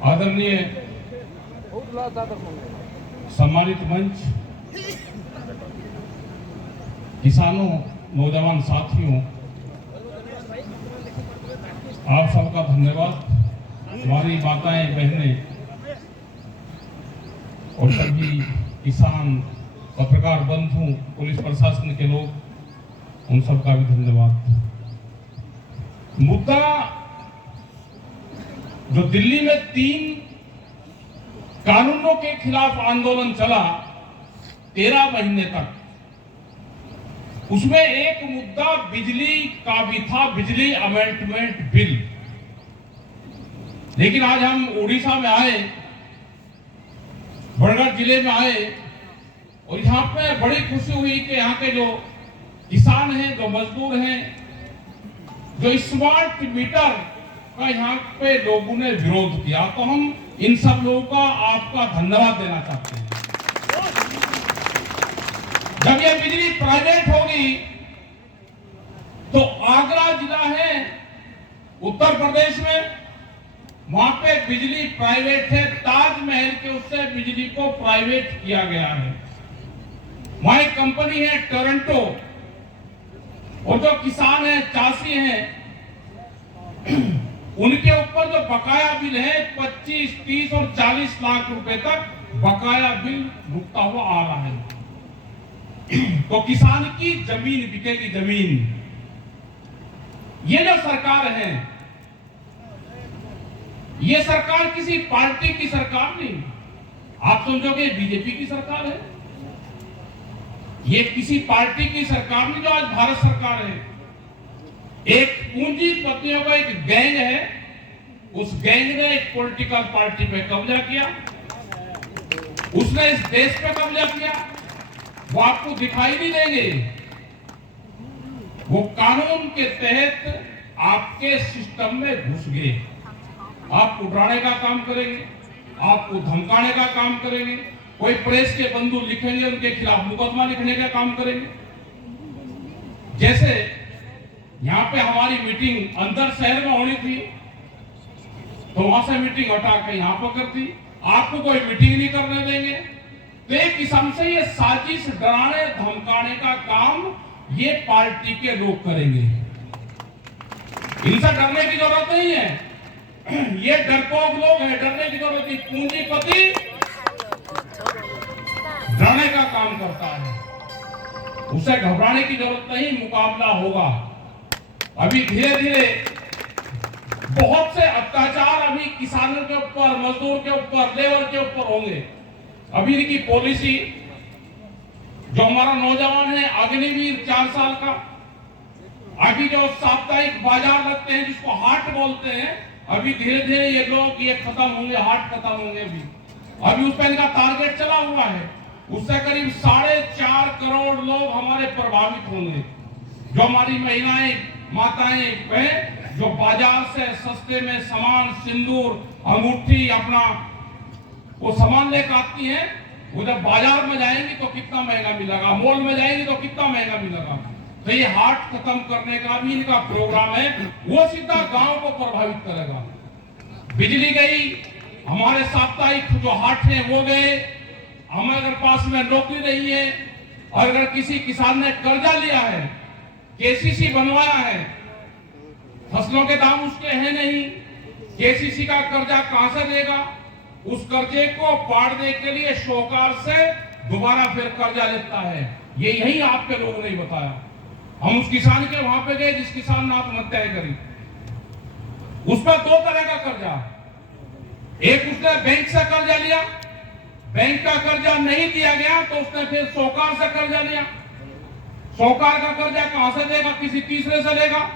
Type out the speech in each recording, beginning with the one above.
आदरणीय सम्मानित मंच, किसानों, नौजवान साथियों, आप सबका धन्यवाद। हमारी माताएं, बहनें और सभी किसान, पत्रकार बंधु, पुलिस प्रशासन के लोग, उन सबका भी धन्यवाद। मुद्दा जो दिल्ली में 3 कानूनों के खिलाफ आंदोलन चला 13 महीने तक, उसमें एक मुद्दा बिजली का भी था, बिजली अमेंडमेंट बिल। लेकिन आज हम उड़ीसा में आए, बरगढ़ जिले में आए और यहाँ पे बड़ी खुशी हुई कि यहाँ के जो किसान हैं, जो मजदूर हैं, जो स्मार्ट मीटर का यहाँ पे लोगों ने विरोध किया, तो हम इन सब लोगों का आपका धन्यवाद देना चाहते हैं। जब ये बिजली प्राइवेट होगी तो आगरा जिला है उत्तर प्रदेश में, वहां पे बिजली प्राइवेट है। ताजमहल के उससे बिजली को प्राइवेट किया गया है। वहां एक कंपनी है टोरंटो, और जो किसान हैं, चाषी हैं, उनके ऊपर जो बकाया बिल है 25, 30 और 40 लाख रुपए तक बकाया बिल भुगता हुआ आ रहा है। तो किसान की जमीन बिकेगी, जमीन। ये जो सरकार है, ये सरकार किसी पार्टी की सरकार नहीं। आप समझोगे बीजेपी की सरकार है, ये किसी पार्टी की सरकार नहीं। जो आज भारत सरकार है, एक पूंजीपतियों का एक गैंग है, उस गैंग ने एक पॉलिटिकल पार्टी पे कब्जा किया, उसने इस देश पे कब्जा किया। वो आपको दिखाई नहीं देंगे। वो कानून के तहत आपके सिस्टम में घुस गए, आपको डराने का काम करेंगे, आपको धमकाने का काम करेंगे। कोई प्रेस के बंधु लिखेंगे, उनके खिलाफ मुकदमा लिखने का काम करेंगे। जैसे यहाँ पे हमारी मीटिंग अंदर शहर में होनी थी, तो वहां से मीटिंग हटा के यहाँ पर कर दी। आपको कोई मीटिंग नहीं करने देंगे। तो एक किस्म से ये साजिश, डराने धमकाने का काम ये पार्टी के लोग करेंगे। इनसे डरने की जरूरत नहीं है। ये डरपोक लोग हैं, डरने की जरूरत नहीं। पूंजीपति डराने का काम करता है, उसे घबराने की जरूरत नहीं। मुकाबला होगा। अभी धीरे धीरे बहुत से अत्याचार अभी किसानों के ऊपर, मजदूर के ऊपर, लेबर के ऊपर होंगे। अभी इनकी पॉलिसी, जो हमारा नौजवान है अग्निवीर 4 साल का, अभी जो साप्ताहिक बाजार लगते हैं जिसको हाट बोलते हैं, अभी धीरे धीरे ये लोग ये खत्म होंगे, हाट खत्म होंगे। अभी उस पर इनका टारगेट चला हुआ है। उससे करीब 4.5 करोड़ लोग हमारे प्रभावित होंगे। जो हमारी महिलाएं, माताएं, बहन जो बाजार से सस्ते में सामान, सिंदूर, अंगूठी, अपना वो सामान लेकर आती हैं, वो जब बाजार में जाएंगी तो कितना महंगा मिलेगा, मॉल में जाएंगी तो कितना महंगा मिलेगा। तो ये हाट खत्म करने का भी इनका प्रोग्राम है। वो सीधा गांव को प्रभावित करेगा। बिजली गई, हमारे साप्ताहिक जो हाट हैं वो गए, हमारे पास में नौकरी नहीं है। और अगर किसी किसान ने कर्जा लिया है, केसीसी बनवाया है, फसलों के दाम उसके हैं नहीं, केसीसी का कर्जा कहां से देगा? उस कर्जे को पाड़ने के लिए शौकार से दोबारा फिर कर्जा लेता है। ये यही आपके लोगों ने बताया। हम उस किसान के वहां पे गए जिस किसान ने आत्महत्या करी। उस पर 2 तरह का कर्जा, एक उसने बैंक से कर्जा लिया, बैंक का कर्जा नहीं दिया गया तो उसने फिर शौकार से कर्जा लिया। शौकार का कर्जा कहां से देगा? किसी तीसरे से लेगा,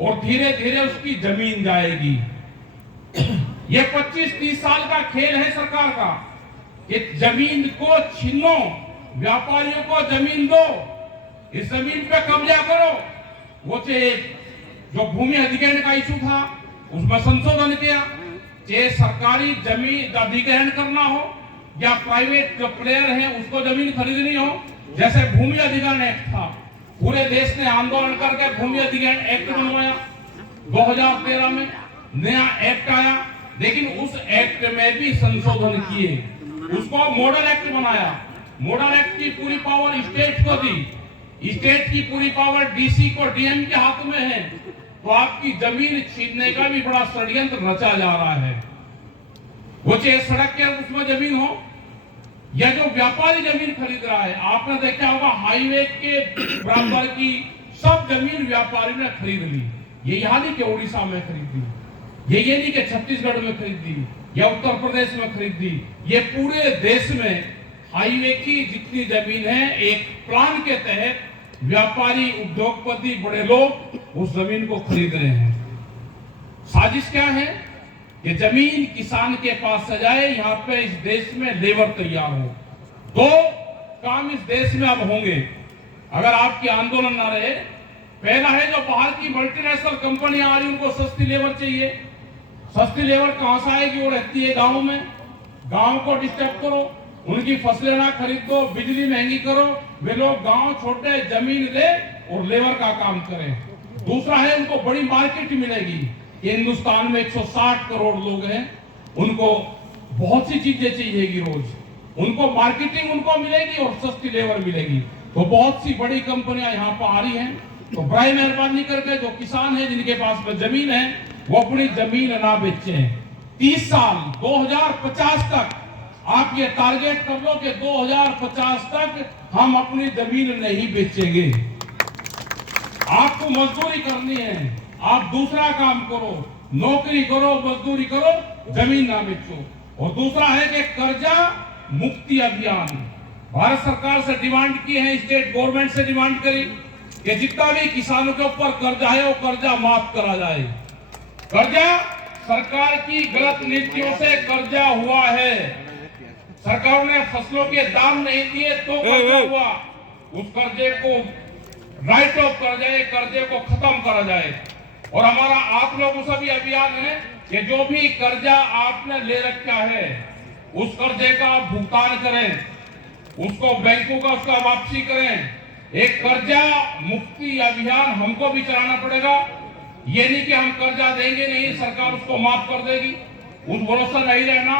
और धीरे धीरे उसकी जमीन जाएगी। ये 25-30 साल का खेल है सरकार का। ये जमीन को छीनो, व्यापारियों को जमीन दो, इस जमीन पे कब्जा करो। वो चाहे जो भूमि अधिग्रहण का इशू था उसमें संशोधन किया, चाहे सरकारी जमीन अधिग्रहण करना हो या प्राइवेट जो प्लेयर है उसको जमीन खरीदनी हो, जैसे भूमि अधिग्रहण एक्ट था, पूरे देश ने आंदोलन करके भूमि अधिग्रहण एक्ट बनवाया। 2013 में नया एक्ट आया, लेकिन उस एक्ट में भी संशोधन किए, उसको मॉडल एक्ट बनाया। मॉडल एक्ट की पूरी पावर स्टेट को दी, स्टेट की पूरी पावर डीसी को, डीएम के हाथ में है। तो आपकी जमीन छीनने का भी बड़ा षड्यंत्र रचा जा रहा है। वो चाहे सड़क के उसमें जमीन हो या जो व्यापारी जमीन खरीद रहा है, आपने देखा होगा हाईवे के बराबर की सब जमीन व्यापारी ने खरीद ली। ये यहाँ नहीं कि उड़ीसा में खरीद ली, ये नहीं कि छत्तीसगढ़ में खरीद ली या उत्तर प्रदेश में खरीद ली, ये पूरे देश में हाईवे की जितनी जमीन है एक प्लान के तहत व्यापारी, उद्योगपति, बड़े लोग उस जमीन को खरीद रहे हैं। साजिश क्या है कि जमीन किसान के पास से जाए, यहाँ पे इस देश में लेबर तैयार हो। दो काम इस देश में अब होंगे अगर आपकी आंदोलन ना रहे। पहला है जो बाहर की मल्टीनेशनल कंपनियां आ रही उनको सस्ती लेबर चाहिए। सस्ती लेबर कहां से आएगी? वो रहती है गाँव में। गाँव को डिस्टर्ब करो, उनकी फसलें ना खरीद दो, बिजली महंगी करो, वे लोग गांव छोटे जमीन ले और लेबर का काम करें। दूसरा है उनको बड़ी मार्केट मिलेगी। ये हिंदुस्तान में 160 करोड़ लोग हैं, उनको बहुत सी चीजें चाहिएगी रोज, उनको मार्केटिंग उनको मिलेगी और सस्ती लेबर मिलेगी। तो बहुत सी बड़ी कंपनियां यहाँ पर आ रही हैं। तो बड़ी मेहरबानी करके जो किसान है जिनके पास में जमीन है वो अपनी जमीन ना बेचें। 30 साल 2050 तक आप ये टारगेट कर लो कि 2050 तक हम अपनी जमीन नहीं बेचेंगे। आपको मजदूरी करनी है, आप दूसरा काम करो, नौकरी करो, मजदूरी करो, जमीन ना बेचो। और दूसरा है कि कर्जा मुक्ति अभियान भारत सरकार से डिमांड की है, स्टेट गवर्नमेंट से डिमांड करी कि जितना भी किसानों के ऊपर कर्जा है वो कर्जा माफ करा जाए। कर्जा सरकार की गलत नीतियों से कर्जा हुआ है। सरकार ने फसलों के दाम नहीं दिए तो कर्जा हुआ। उस कर्जे को राइट ऑफ कर जाए, कर्जे को खत्म करा जाए। और हमारा आप लोगों से भी अभियान है कि जो भी कर्जा आपने ले रखा है उस कर्जे का आप भुगतान करें, उसको बैंकों का उसका वापसी करें। एक कर्जा मुक्ति अभियान हमको भी चलाना पड़ेगा। ये नहीं कि हम कर्जा देंगे नहीं, सरकार उसको माफ कर देगी, उस भरोसा नहीं रहना।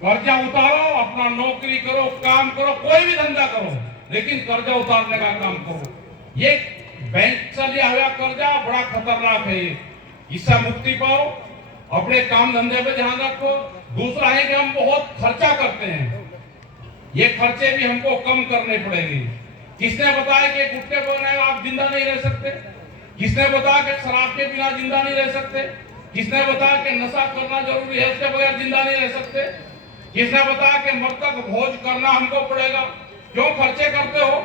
कर्जा उतारो, अपना नौकरी करो, काम करो, कोई भी धंधा करो, लेकिन कर्जा उतारने का काम करो। ये बैंक से लिया हुआ कर्जा बड़ा खतरनाक है। इससे मुक्ति पाओ, अपने काम धंधे पे ध्यान रखो। दूसरा है कि हम बहुत खर्चा करते हैं, ये खर्चे भी हमको कम करने पड़ेंगे। किसने बताया कि गुटखे बगैर आप जिंदा नहीं रह सकते? किसने बताया कि शराब के बिना जिंदा नहीं रह सकते? किसने बताया कि नशा करना जरूरी है, उसके बगैर जिंदा नहीं रह सकते? किसने बताया कि मृतक भोज करना हमको पड़ेगा? क्यों खर्चे करते हो?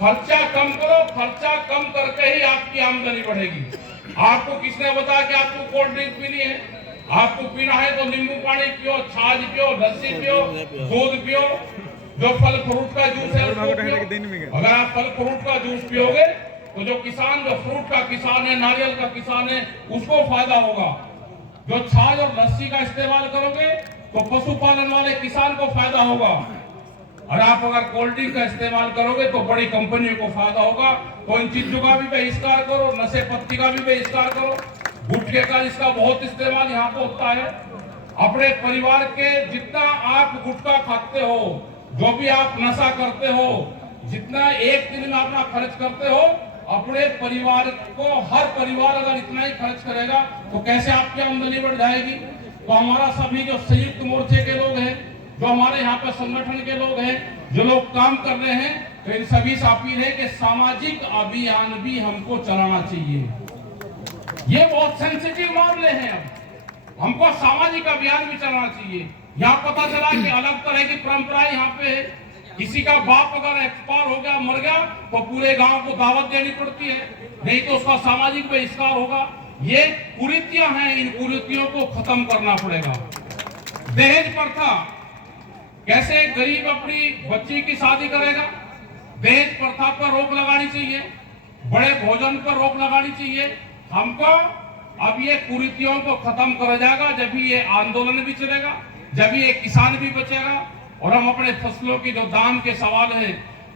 खर्चा कम करो, खर्चा कम करके ही आपकी आमदनी बढ़ेगी। आपको किसने बताया कि आपको कोल्ड ड्रिंक पीनी है? आपको पीना है तो नींबू पानी पियो, छाछ पियो, लस्सी पियो, दूध पियो, जो फल फ्रूट का जूस है उसको पियो। अगर आप फल फ्रूट का जूस पियोगे तो जो किसान, जो फ्रूट का किसान है, नारियल का किसान है, उसको फायदा होगा। जो छाछ और लस्सी का इस्तेमाल करोगे तो पशुपालन वाले किसान को फायदा होगा। और आप अगर कोल्ड ड्रिंक का इस्तेमाल करोगे तो बड़ी कंपनियों को फायदा होगा। तो इन चीजों का भी बहिष्कार करो, नशे पत्ती का भी बहिष्कार करो, गुटखे का इसका बहुत इस्तेमाल यहाँ पे होता है। अपने परिवार के जितना आप गुटखा खाते हो, जो भी आप नशा करते हो, जितना एक दिन में अपना खर्च करते हो, अपने परिवार को, हर परिवार अगर इतना ही खर्च करेगा तो कैसे आपकी आमदनी बढ़ जाएगी? तो हमारा सभी जो संयुक्त मोर्चे के लोग हैं, जो हमारे यहाँ पे संगठन के लोग हैं, जो लोग काम कर रहे हैं, तो इन सभी से अपील है कि सामाजिक अभियान भी हमको चलाना चाहिए। ये बहुत सेंसिटिव मामले हैं। अब हमको सामाजिक अभियान भी चलाना चाहिए। यहाँ पता चला कि अलग तरह की परंपराएं यहाँ पे है। किसी का बाप अगर एक्सपायर हो गया, मर गया, तो पूरे गांव को दावत देनी पड़ती है, नहीं तो उसका सामाजिक बहिष्कार होगा। ये कुरीतियां हैं, इन कुरीतियों को खत्म करना पड़ेगा। दहेज प्रथा, कैसे गरीब अपनी बच्ची की शादी करेगा? दहेज प्रथा पर रोक लगानी चाहिए, बड़े भोजन पर रोक लगानी चाहिए। हमको अब ये कुरीतियों को खत्म करा जाएगा जब भी ये आंदोलन भी चलेगा, जब ये किसान भी बचेगा। और हम अपने फसलों की जो दाम के सवाल है,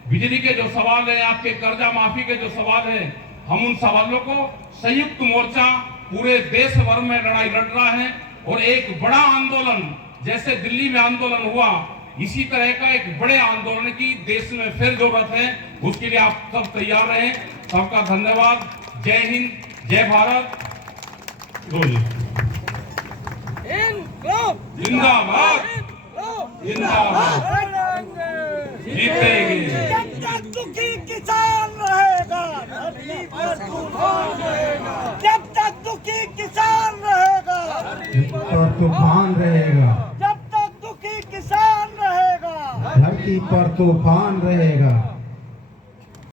बिजली के जो सवाल है, आपके कर्जा माफी के जो सवाल है, हम उन सवालों को संयुक्त मोर्चा पूरे देश भर में लड़ाई लड़ रहा है। और एक बड़ा आंदोलन जैसे दिल्ली में आंदोलन हुआ, इसी तरह का एक बड़े आंदोलन की देश में फिर जरूरत है। उसके लिए आप सब तैयार रहें। सबका धन्यवाद। जय हिंद, जय भारत। जिंदाबाद जिंदाबाद, जीतेंगे। जब तक दुखी किसान रहेगा धरती पर तूफान रहेगा। जब तक दुखी किसान रहेगा पर तूफान रहेगा। जब तक दुखी किसान रहेगा धरती पर तूफान रहेगा।